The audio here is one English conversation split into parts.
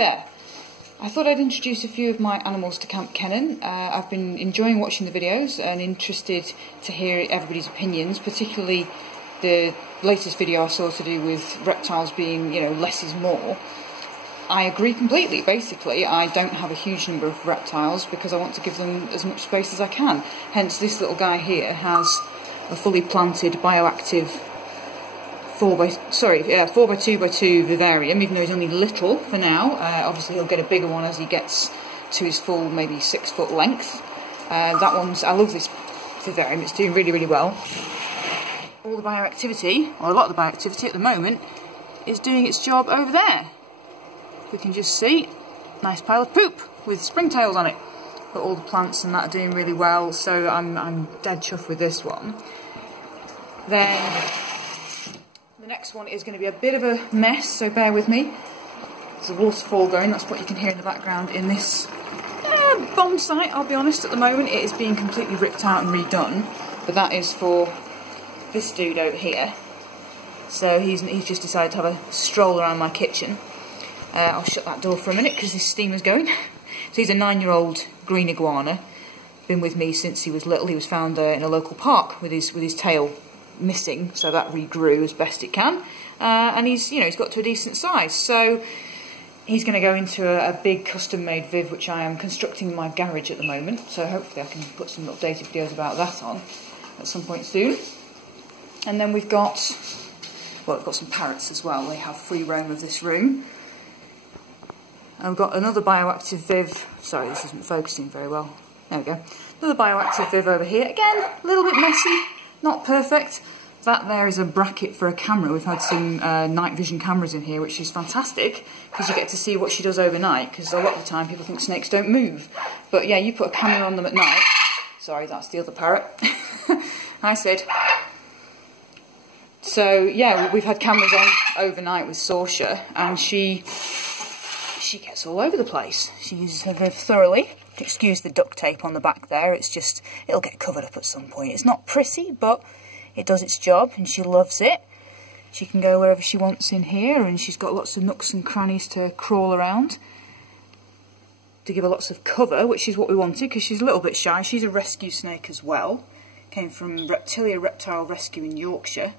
there. I thought I'd introduce a few of my animals to Camp Kennan. I've been enjoying watching the videos and interested to hear everybody's opinions, particularly the latest video I saw to do with reptiles being, you know, less is more. I agree completely. Basically, I don't have a huge number of reptiles because I want to give them as much space as I can. Hence, this little guy here has a fully planted bioactive 4x2x2 vivarium, even though he's only little for now. Obviously he'll get a bigger one as he gets to his full, maybe 6 foot length. I love this vivarium, it's doing really, really well. All the bioactivity, or a lot of the bioactivity at the moment, is doing its job over there. We can just see, nice pile of poop with springtails on it. But all the plants and that are doing really well, so I'm dead chuffed with this one. Then the next one is going to be a bit of a mess, so bear with me. There's a waterfall going, that's what you can hear in the background in this bomb site, I'll be honest. At the moment it is being completely ripped out and redone, but that is for this dude over here. So he's just decided to have a stroll around my kitchen. I'll shut that door for a minute because this steam is going. So he's a 9-year-old green iguana, been with me since he was little. He was found in a local park with his tail missing, so that regrew as best it can, and he's got to a decent size, so he's going to go into a big custom-made viv which I am constructing in my garage at the moment, so hopefully I can put some updated videos about that on at some point soon. And then we've got some parrots as well. They have free roam of this room. And we've got another bioactive viv. Sorry, this isn't focusing very well. There we go. Another bioactive viv over here. Again, a little bit messy. Not perfect. That there is a bracket for a camera. We've had some night vision cameras in here, which is fantastic because you get to see what she does overnight, because a lot of the time people think snakes don't move. But yeah, you put a camera on them at night. Sorry, that's the other parrot. Hi, Sid. So yeah, we've had cameras on overnight with Sorsha, and she gets all over the place. She uses her viv thoroughly. Excuse the duct tape on the back there, it'll get covered up at some point. It's not pretty, but it does its job and she loves it. She can go wherever she wants in here, and she's got lots of nooks and crannies to crawl around to give her lots of cover, which is what we wanted because she's a little bit shy. She's a rescue snake as well. Came from Reptile Rescue in Yorkshire,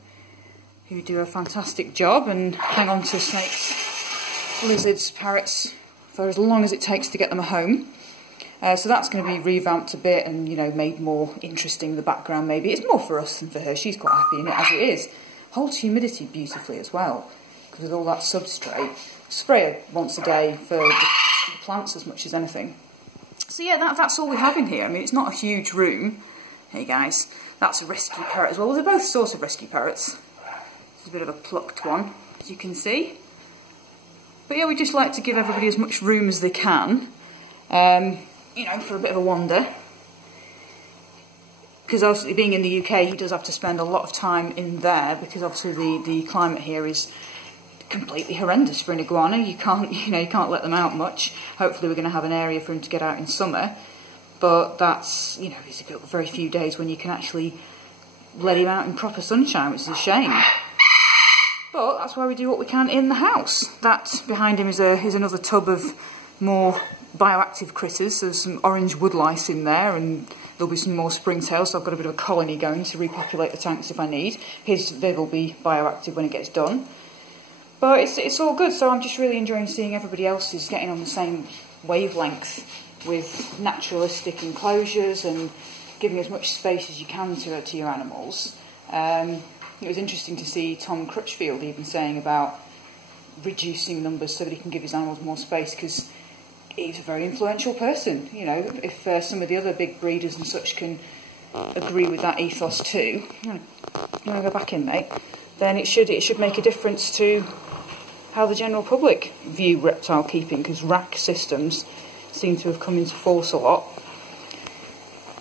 who do a fantastic job and hang on to snakes, lizards, parrots for as long as it takes to get them a home. So that's going to be revamped a bit and, you know, made more interesting, the background maybe. It's more for us than for her. She's quite happy in it as it is. Holds humidity beautifully as well, because with all that substrate. Spray her once a day for the plants as much as anything. So yeah, that's all we have in here. I mean, it's not a huge room. Hey guys, that's a rescue parrot as well. Well, they're both sort of rescue parrots. It's a bit of a plucked one, as you can see. But yeah, we just like to give everybody as much room as they can. You know, for a bit of a wander. Because obviously being in the UK, he does have to spend a lot of time in there, because obviously the climate here is completely horrendous for an iguana. You can't let them out much. Hopefully we're going to have an area for him to get out in summer. But that's, you know, it's very few days when you can actually let him out in proper sunshine, which is a shame. But that's why we do what we can in the house. That behind him is another tub of more bioactive critters. So there's some orange woodlice in there, and there'll be some more springtails, so I've got a bit of a colony going to repopulate the tanks if I need. His viv will be bioactive when it gets done. But it's all good, so I'm just really enjoying seeing everybody else is getting on the same wavelength with naturalistic enclosures and giving as much space as you can to your animals. It was interesting to see Tom Crutchfield even saying about reducing numbers so that he can give his animals more space, because he's a very influential person. You know, if some of the other big breeders and such can agree with that ethos too, you want to go back in, mate, then it should make a difference to how the general public view reptile keeping, because rack systems seem to have come into force a lot,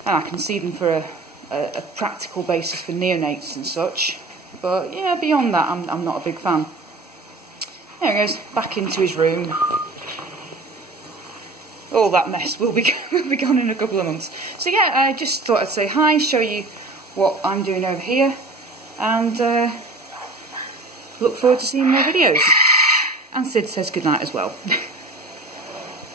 and I can see them for a practical basis for neonates and such. But yeah, beyond that, I'm not a big fan. There he goes, back into his room. All that mess will be gone in a couple of months. So yeah, I just thought I'd say hi, show you what I'm doing over here, and look forward to seeing more videos. And Sid says goodnight as well.